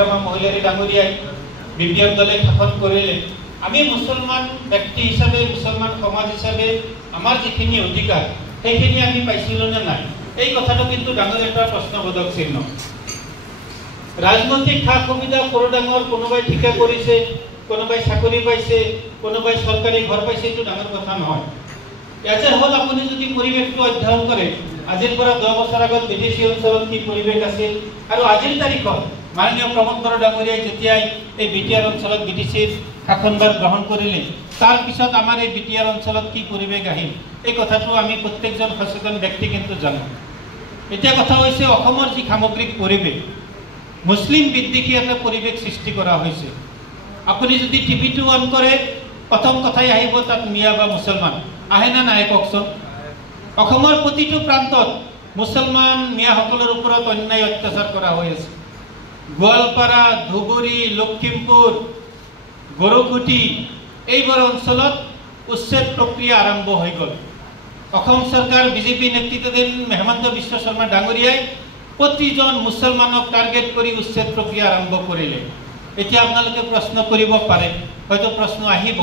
Hagrama Mohilary ডাঙরিয়ায় BPF দলে শাসন করিলে আমি মুসলমান ব্যক্তি হিসাবে মুসলমান সমাজ হিসাবে আমার যিখিনি অধিকার সেইখিনি আমি পাইছিলো না নাই এই কথাটো কিন্তু ডাঙৰ এটা প্ৰশ্নবোধক চিহ্ন। ৰাজনৈতিক সা সুবিধা সৰু ডাঙৰ কোনোবাই ঠিকা কৰিছে, কোনোবাই চাকৰি পাইছে, কোনোবাই চৰকাৰী ঘৰ পাইছে, এইটো ডাঙৰ কথা নহয়। ইয়াতে হ'ল আপুনি যদি পৰিৱেশটো অধ্যয়ন কৰে, আজিৰ পৰা 10 বছৰ আগত বিদেশী অঞ্চলত কি পৰিৱেশ আছিল আৰু আজিৰ তাৰিখত মাননীয় প্ৰমোদ বড়ো ডাঙৰীয়াই যেতিয়াই এই বিটিআৰ অঞ্চলত বিটিচিৰ শাসনভাৰ গ্ৰহণ কৰিলে তাৰ পিছত আমাৰ এই বিটিআৰ অঞ্চলত কি পৰিৱেশ আহিল এই কথাটো আমি প্ৰত্যেকজন সচেতন ব্যক্তি কিন্তু জানো। এতিয়া কথা হৈছে অসমৰ যি সামগ্ৰিক পৰিৱেশ মুছলিম বিদ্বেষী এটা পৰিৱেশ সৃষ্টি কৰা হৈছে। আপুনি যদি টিভিটো অন কৰে প্ৰথম কথাই আহিব তাত মিয়া বা মুছলমান আহে না নাই কওকচোন। অসমৰ প্ৰতিটো প্ৰান্তত মুছলমান মিয়াসকলৰ ওপৰত অন্যায় অত্যাচাৰ কৰা হৈ আছে। গোৱালপাৰা, ধুবুৰী, লখিমপুৰ, গৰুকুটি এইবোৰ অঞ্চলত উচ্ছেদ প্ৰক্ৰিয়া আৰম্ভ হৈ গ'ল। অসম চৰকাৰ বিজেপি নেতৃত্বাধীন হেমন্ত বিশ্ব শৰ্মা ডাঙৰীয়াই প্ৰতিজন মুছলমানক টাৰ্গেট কৰি উচ্ছেদ প্ৰক্ৰিয়া আৰম্ভ কৰিলে। এতিয়া আপোনালোকে প্ৰশ্ন কৰিব পাৰে, হয়তো প্ৰশ্ন আহিব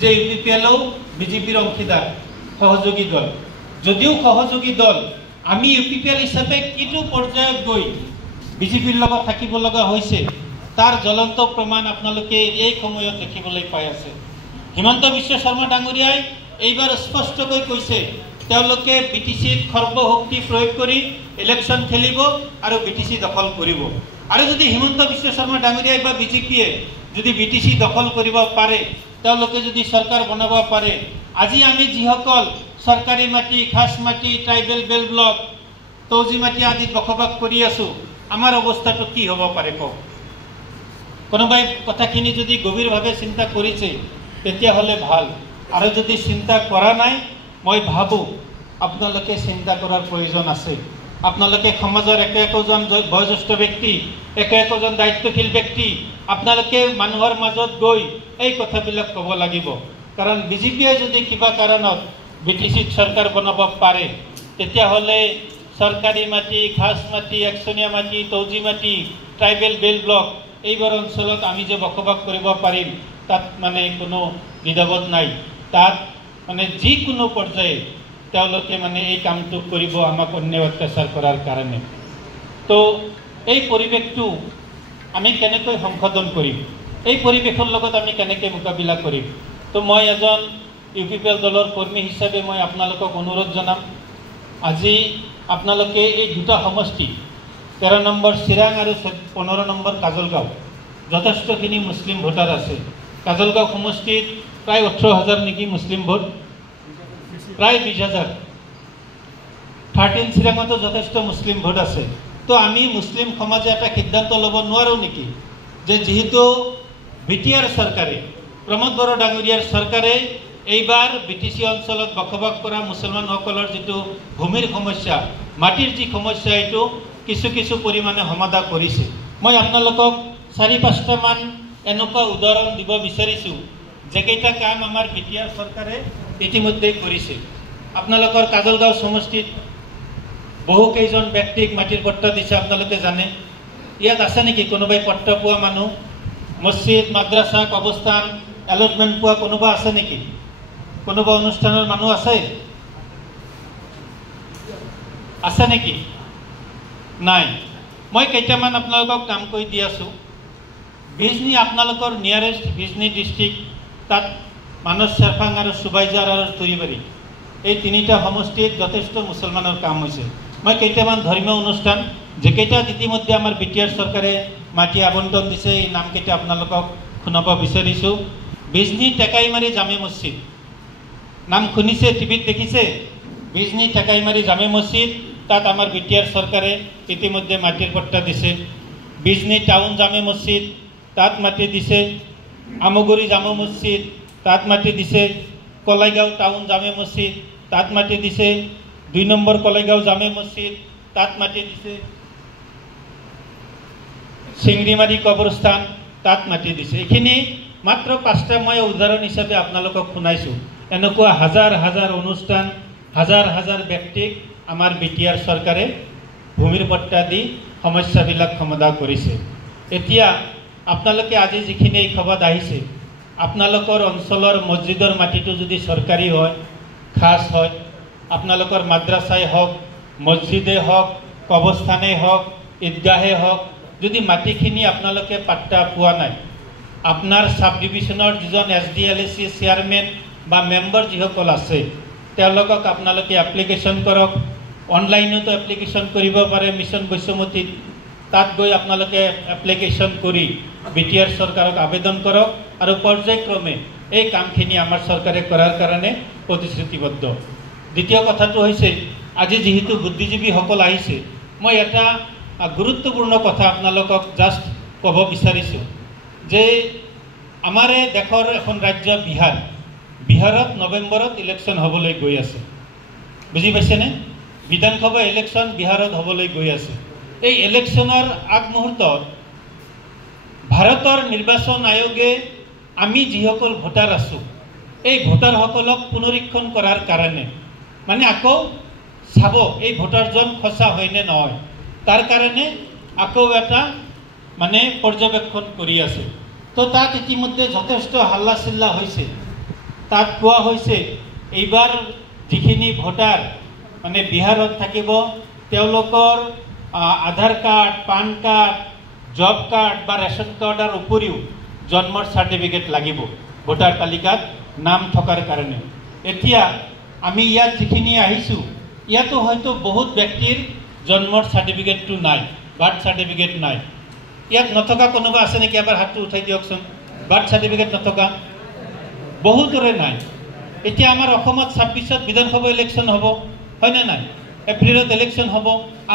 যে ইউপিপিএলও বিজেপিৰ অংশীদাৰ সহযোগী দল। যদিও সহযোগী দল আমি ইউপিপিএল হিচাপে কিটো পৰ্যায়ত গৈ বিজেপিৰ লগত থাকিব লগা হৈছে তাৰ জ্বলন্ত প্ৰমাণ আপোনালোকে এই সময়ত দেখিবলৈ পাই আছে। হিমন্ত বিশ্ব শৰ্মা ডাঙৰীয়াই এইবাৰ স্পষ্টকৈ কৈছে তেওঁলোকে বিটিচিত সৰ্বশক্তি প্ৰয়োগ কৰি ইলেকশ্যন খেলিব আৰু বিটিচি দখল কৰিব। আৰু যদি হিমন্ত বিশ্ব শৰ্মা ডাঙৰীয়াই বা বিজেপিয়ে যদি বিটিচি দখল কৰিব পাৰে, তেওঁলোকে যদি চৰকাৰ বনাব পাৰে, আজি আমি যিসকল চৰকাৰী মাটি, খাছ মাটি, ট্ৰাইবেল বেল ব্লক, তৌজি মাটি আদিত বসবাস কৰি আছো, আমাৰ অৱস্থাটো কি হ'ব পাৰে কওক। কোনোবাই কথাখিনি যদি গভীৰভাৱে চিন্তা কৰিছে তেতিয়াহ'লে ভাল, আৰু যদি চিন্তা কৰা নাই মই ভাবোঁ আপোনালোকে চিন্তা কৰাৰ প্ৰয়োজন আছে। আপোনালোকে সমাজৰ একোজন বয়োজ্যেষ্ঠ ব্যক্তি, একোজন দায়িত্বশীল ব্যক্তি, আপোনালোকে মানুহৰ মাজত গৈ এই কথাবিলাক ক'ব লাগিব। কাৰণ বিজেপিয়ে যদি কিবা কাৰণত বিটিচিত চৰকাৰ বনাব পাৰে তেতিয়াহ'লে চৰকাৰী মাটি, খাছ মাটি, একচনীয়া মাটি, তৌজি মাটি, ট্ৰাইবেল বেল ব্লক এইবোৰ অঞ্চলত আমি যে বসবাস কৰিব পাৰিম তাত মানে কোনো দ্বিধাবোধ নাই। তাত মানে যিকোনো পৰ্যায়ে তেওঁলোকে মানে এই কামটো কৰিব আমাক অন্যায় অত্যাচাৰ কৰাৰ কাৰণে। তো এই পৰিৱেশটো আমি কেনেকৈ সংশোধন কৰিম, এই পৰিৱেশৰ লগত আমি কেনেকৈ মোকাবিলা কৰিম। তো মই এজন ইউপিপিএল দলৰ কৰ্মী হিচাপে মই আপোনালোকক অনুৰোধ জনাম, আজি আপোনালোকে এই দুটা সমষ্টি 13 নম্বৰ চিৰাং আৰু 15 নম্বৰ কাজলগাঁও যথেষ্টখিনি মুছলিম ভোটাৰ আছে। কাজলগাঁও সমষ্টিত প্ৰায় 18,000 নেকি মুছলিম ভোট, প্ৰায় 20,000। 13 চিৰাঙতো যথেষ্ট মুছলিম ভোট আছে। তো আমি মুছলিম সমাজে এটা সিদ্ধান্ত ল'ব নোৱাৰোঁ নেকি যে যিহেতু বিটিআৰ চৰকাৰে, প্ৰমোদ বড়ো ডাঙৰীয়াৰ চৰকাৰে এইবাৰ বিটিচি অঞ্চলত বসবাস কৰা মুছলমানসকলৰ যিটো ভূমিৰ সমস্যা, মাটিৰ যি সমস্যা, এইটো কিছু কিছু পৰিমাণে সমাধা কৰিছে। মই আপোনালোকক 4-5টামান এনেকুৱা উদাহৰণ দিব বিচাৰিছোঁ যেকেইটা কাম আমাৰ বিটিআৰ চৰকাৰে ইতিমধ্যেই কৰিছে। আপোনালোকৰ কাজলগাঁও সমষ্টিত বহুকেইজন ব্যক্তিক মাটিৰ পট্টা দিছে, আপোনালোকে জানে। ইয়াত আছে নেকি কোনোবাই পট্টা পোৱা মানুহ? মছজিদ, মাদ্ৰাছা, কবৰস্থান এলটমেণ্ট পোৱা কোনোবা আছে নেকি? কোনোবা অনুষ্ঠানৰ মানুহ আছে? আছে নেকি? নাই। মই কেইটামান আপোনালোকক নাম কৈ দি আছোঁ। বিজনী, আপোনালোকৰ নিয়াৰেষ্ট বিজনী ডিষ্ট্ৰিক্ট, তাত মানস চেৰফাং আৰু চুবাইজাৰ আৰু তুৰিবাৰী এই 3টা সমষ্টিত যথেষ্ট মুছলমানৰ কাম হৈছে। মই কেইটামান ধৰ্মীয় অনুষ্ঠান যেকেইটাত ইতিমধ্যে আমাৰ বিটিআৰ চৰকাৰে মাটি আবণ্টন দিছে এই নামকেইটা আপোনালোকক শুনাব বিচাৰিছোঁ। বিজনী টেকাইমাৰী জামে মছজিদ, নাম শুনিছে, টিভিত দেখিছে? বিজনী টেকাইমাৰী জামে মছজিদ, তাত আমাৰ বিটিআৰ চৰকাৰে ইতিমধ্যে মাটিৰ পট্টা দিছে। বিজনী টাউন জামে মছজিদ, তাত মাটি দিছে। আমগুৰি জামে মছজিদ, তাত মাটি দিছে। কলাইগাঁও টাউন জামে মছজিদ, তাত মাটি দিছে। 2 নম্বৰ কলাইগাঁও জামে মছজিদ, তাত মাটি দিছে। চিংৰিমাৰী কবৰস্থান, তাত মাটি দিছে। এইখিনি মাত্ৰ 5টা মই উদাহৰণ হিচাপে আপোনালোকক শুনাইছোঁ। এনেকুৱা হাজাৰ হাজাৰ অনুষ্ঠান, হাজাৰ হাজাৰ ব্যক্তিক আমাৰ বিটিআৰ চৰকাৰে ভূমিৰ পট্টা দি সমস্যাবিলাক সমাধা কৰিছে। এতিয়া আপোনালোকে আজি যিখিনি এই খবৰত আহিছে, আপোনালোকৰ অঞ্চলৰ মছজিদৰ মাটিটো যদি চৰকাৰী হয়, খাস হয়, আপোনালোকৰ মাদ্ৰাছাই হওক, মছজিদে হওক, কবৰস্থানেই হওক, ঈদগাহে হওক, যদি মাটিখিনি আপোনালোকে পাত্তা পোৱা নাই, আপোনাৰ সাব ডিভিজনৰ যিজন SDLAC চেয়াৰমেন বা মেম্বাৰ যিসকল আছে তেওঁলোকক আপোনালোকে এপ্লিকেশ্যন কৰক। অনলাইনতো এপ্লিকেশ্যন কৰিব পাৰে মিছন বৈশ্যমতীত। তাত গৈ আপোনালোকে এপ্লিকেশ্যন কৰি BTR চৰকাৰক আবেদন কৰক আৰু পৰ্যায়ক্ৰমে এই কামখিনি আমাৰ চৰকাৰে কৰাৰ কাৰণে প্ৰতিশ্ৰুতিবদ্ধ। দ্বিতীয় কথাটো হৈছে, আজি যিহেতু বুদ্ধিজীৱীসকল আহিছে, মই এটা গুৰুত্বপূৰ্ণ কথা আপোনালোকক জাষ্ট ক'ব বিচাৰিছোঁ যে আমাৰ দেশৰ এখন ৰাজ্য বিহাৰত নৱেম্বৰত ইলেকশ্যন হ'বলৈ গৈ আছে। বুজি পাইছেনে? বিধানসভা ইলেকশ্যন বিহাৰত হ'বলৈ গৈ আছে। এই ইলেকশ্যনৰ আগমুহূৰ্তত ভাৰতৰ নিৰ্বাচন আয়োগে আমি যিসকল ভোটাৰ আছোঁ এই ভোটাৰসকলক পুনৰীক্ষণ কৰাৰ কাৰণে মানে আকৌ চাব এই ভোটাৰজন সঁচা হয়নে নহয়, তাৰ কাৰণে আকৌ এটা মানে পৰ্যবেক্ষণ কৰি আছে। তো তাত ইতিমধ্যে যথেষ্ট হাল্লা চিল্লা হৈছে। তাত কোৱা হৈছে এইবাৰ যিখিনি ভোটাৰ মানে বিহাৰত থাকিব তেওঁলোকৰ Aadhaar card, PAN card, job card বা ৰেচন কাৰ্ডৰ উপৰিও জন্মৰ চাৰ্টিফিকেট লাগিব ভোটাৰ তালিকাত নাম থকাৰ কাৰণে। এতিয়া আমি ইয়াত যিখিনি আহিছোঁ ইয়াতো হয়তো বহুত ব্যক্তিৰ জন্মৰ চাৰ্টিফিকেটটো নাই, বাৰ্থ চাৰ্টিফিকেট নাই। ইয়াত নথকা কোনোবা আছে নেকি? এবাৰ হাতটো উঠাই দিয়কচোন। বাৰ্থ চাৰ্টিফিকেট নথকা বহুতৰে নাই। এতিয়া আমাৰ অসমত 26ত বিধানসভা ইলেকশ্যন হ'ব, হয়নে নাই? এপ্ৰিলত ইলেকশ্যন হ'ব।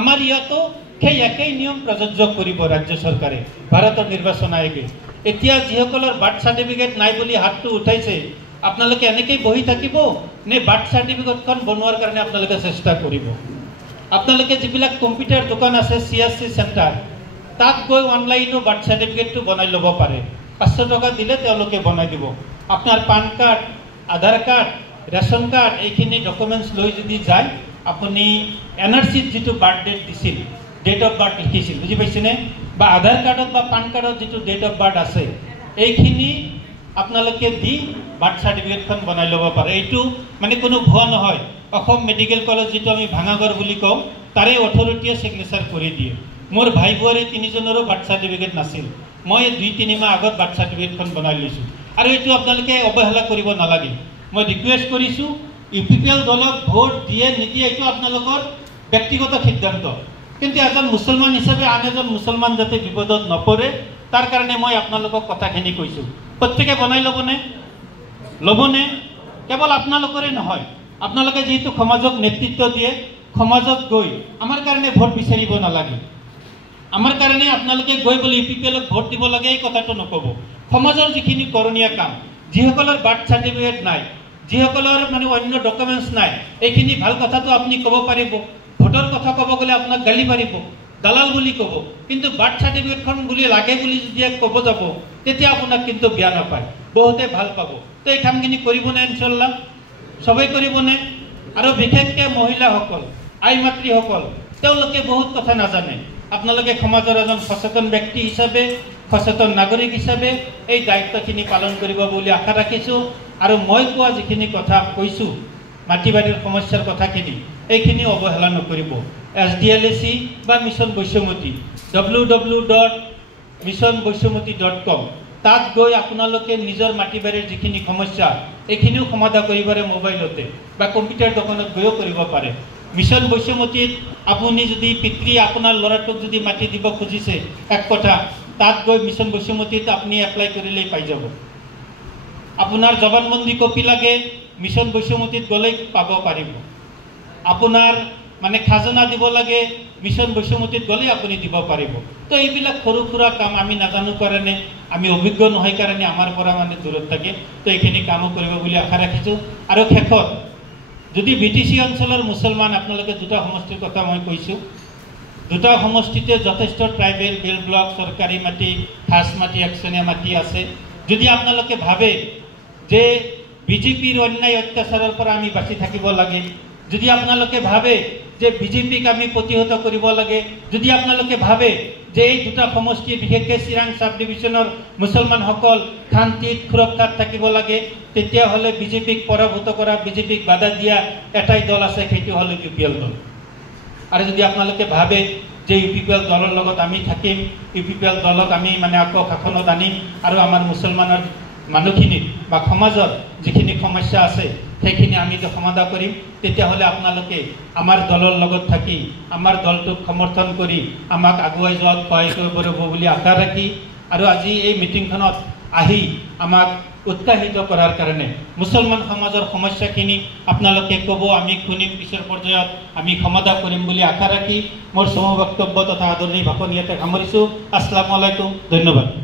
আমাৰ ইয়াতো সেই একেই নিয়ম প্ৰযোজ্য কৰিব ৰাজ্য চৰকাৰে, ভাৰতৰ নিৰ্বাচন আয়োগে। এতিয়া যিসকলৰ বাৰ্থ চাৰ্টিফিকেট নাই বুলি হাতটো উঠাইছে, আপোনালোকে এনেকেই বহি থাকিব নে বাৰ্থ চাৰ্টিফিকেটখন বনোৱাৰ কাৰণে আপোনালোকে চেষ্টা কৰিব? আপোনালোকে যিবিলাক কম্পিউটাৰ দোকান আছে, CSC চেণ্টাৰ, তাত গৈ অনলাইনো বাৰ্থ চাৰ্টিফিকেটটো বনাই ল'ব পাৰে। 500 টকা দিলে তেওঁলোকে বনাই দিব। আপোনাৰ পান কাৰ্ড, আধাৰ কাৰ্ড, ৰেচন কাৰ্ড এইখিনি ডকুমেণ্টছ লৈ যদি যায়, আপুনি NRCত যিটো বাৰ্থ ডেট দিছিল, ডেট অফ বাৰ্থ লিখিছিল, বুজি পাইছেনে? বা আধাৰ কাৰ্ডত বা পান কাৰ্ডত যিটো ডেট অফ বাৰ্থ আছে এইখিনি আপোনালোকে দি বাৰ্থ চাৰ্টিফিকেটখন বনাই ল'ব পাৰে। এইটো মানে কোনো ভুৱা নহয়। অসম মেডিকেল কলেজ যিটো আমি ভাঙাগড় বুলি কওঁ তাৰে অথৰিটিয়ে ছিগনেচাৰ কৰি দিয়ে। মোৰ ভাই বোৱাৰী 3জনৰো বাৰ্থ চাৰ্টিফিকেট নাছিল, মই 2-3 মাহ আগত বাৰ্থ চাৰ্টিফিকেটখন বনাই লৈছোঁ। আৰু এইটো আপোনালোকে অৱহেলা কৰিব নালাগে। মই ৰিকুৱেষ্ট কৰিছোঁ, UPPL দলক ভোট দিয়ে নিদিয়ে এইটো আপোনালোকৰ ব্যক্তিগত সিদ্ধান্ত, কিন্তু এজন মুছলমান হিচাপে আন এজন মুছলমান যাতে বিপদত নপৰে তাৰ কাৰণে মই আপোনালোকক কথাখিনি কৈছোঁ। প্ৰত্যেকে বনাই ল'বনে? কেৱল আপোনালোকৰে নহয়, আপোনালোকে যিহেতু সমাজক নেতৃত্ব দিয়ে, সমাজত গৈ আমাৰ কাৰণে ভোট বিচাৰিব নালাগে। আমাৰ কাৰণে আপোনালোকে গৈ বোলে UPPLক ভোট দিব লাগে এই কথাটো নক'ব। সমাজৰ যিখিনি কৰণীয় কাম, যিসকলৰ বাৰ্থ চাৰ্টিফিকেট নাই, যিসকলৰ মানে অন্য ডকুমেণ্টছ নাই, এইখিনি ভাল কথাটো আপুনি ক'ব পাৰিব। ভোটৰ কথা ক'ব গ'লে আপোনাক গালি পাৰিব, দালাল বুলি ক'ব, কিন্তু বাৰ্থ চাৰ্টিফিকেটখন বুলি লাগে বুলি যদি ক'ব যাব তেতিয়া আপোনাক কিন্তু বেয়া নাপায়, বহুতে ভাল পাব। তো এই কামখিনি কৰিবনে? ইনশাল্লাহ সবেই কৰিবনে? আৰু বিশেষকৈ মহিলাসকল, আই মাতৃসকল, তেওঁলোকে বহুত কথা নাজানে। আপোনালোকে সমাজৰ এজন সচেতন ব্যক্তি হিচাপে, সচেতন নাগৰিক হিচাপে এই দায়িত্বখিনি পালন কৰিব বুলি আশা ৰাখিছোঁ। আৰু মই কোৱা যিখিনি কথা কৈছোঁ মাটি বাৰীৰ সমস্যাৰ কথাখিনি, এইখিনি অৱহেলা নকৰিব। SDLAC বা মিছন বৈশ্যমতী www.missionboishyamoti.com তাত গৈ আপোনালোকে নিজৰ মাটি বাৰীৰ যিখিনি সমস্যা এইখিনিও সমাধান কৰিব পাৰে। মোবাইলতে বা কম্পিউটাৰ দোকানত গৈও কৰিব পাৰে। মিছন বৈশ্যমতীত আপুনি যদি পিতৃ আপোনাৰ ল'ৰাটোক যদি মাটি দিব খুজিছে এক কথা, তাত গৈ মিছন বৈশ্যমতীত আপুনি এপ্লাই কৰিলেই পাই যাব। আপোনাৰ জবানবন্দী কপি লাগে, মিছন বৈশ্যমতীত গ'লেই পাব পাৰিব। আপোনাৰ মানে খাজনা দিব লাগে, মিছন বৈশ্যমতীত গ'লে আপুনি দিব পাৰিব। তো এইবিলাক সৰু সুৰা কাম আমি নাজানো কাৰণে, আমি অভিজ্ঞ নহয় কাৰণে আমাৰ পৰা মানে দূৰত থাকে। তো এইখিনি কামো কৰিব বুলি আশা ৰাখিছোঁ। আৰু শেষত যদি BTC অঞ্চলৰ মুছলমান, আপোনালোকে 2টা সমষ্টিৰ কথা মই কৈছোঁ, 2টা সমষ্টিতে যথেষ্ট ট্ৰাইবেল, বেল ব্লক, চৰকাৰী মাটি, খাছ মাটি, একচনীয়া মাটি আছে। যদি আপোনালোকে ভাবে যে BJPৰ অন্যায় অত্যাচাৰৰ পৰা আমি বাচি থাকিব লাগে, যদি আপোনালোকে ভাবে যে বিজেপিক আমি প্ৰতিহত কৰিব লাগে, যদি আপোনালোকে ভাবে যে এই দুটা সমষ্টি বিশেষকৈ চিৰাং সাব ডিভিজনৰ মুছলমানসকল শান্তিত সুৰক্ষাত থাকিব লাগে, তেতিয়াহ'লে বিজেপিক পৰাভূত কৰা, বিজেপিক বাধা দিয়া এটাই দল আছে, সেইটো হ'ল UPL দল। আৰু যদি আপোনালোকে ভাবে যে UPL দলৰ লগত আমি থাকিম, UPL দলক আমি মানে আকৌ শাসনত আনিম আৰু আমাৰ মুছলমানৰ মানুহখিনিক বা সমাজৰ যিখিনি সমস্যা আছে সেইখিনি আমি সমাধান কৰিম, তেতিয়াহ'লে আপোনালোকে আমাৰ দলৰ লগত থাকি আমাৰ দলটোক সমৰ্থন কৰি আমাক আগুৱাই যোৱাত সহায় কৰিব পাৰিব বুলি আশা ৰাখি আৰু আজি এই মিটিংখনত আহি আমাক উৎসাহিত কৰাৰ কাৰণে মুছলমান সমাজৰ সমস্যাখিনি আপোনালোকে ক'ব, আমি শুনিম, পিছৰ পৰ্যায়ত আমি সমাধান কৰিম বুলি আশা ৰাখি মোৰ চমু বক্তব্য তথা আদৰণি ভাষণ ইয়াতে সামৰিছোঁ। আসসালামু আলাইকুম, ধন্যবাদ।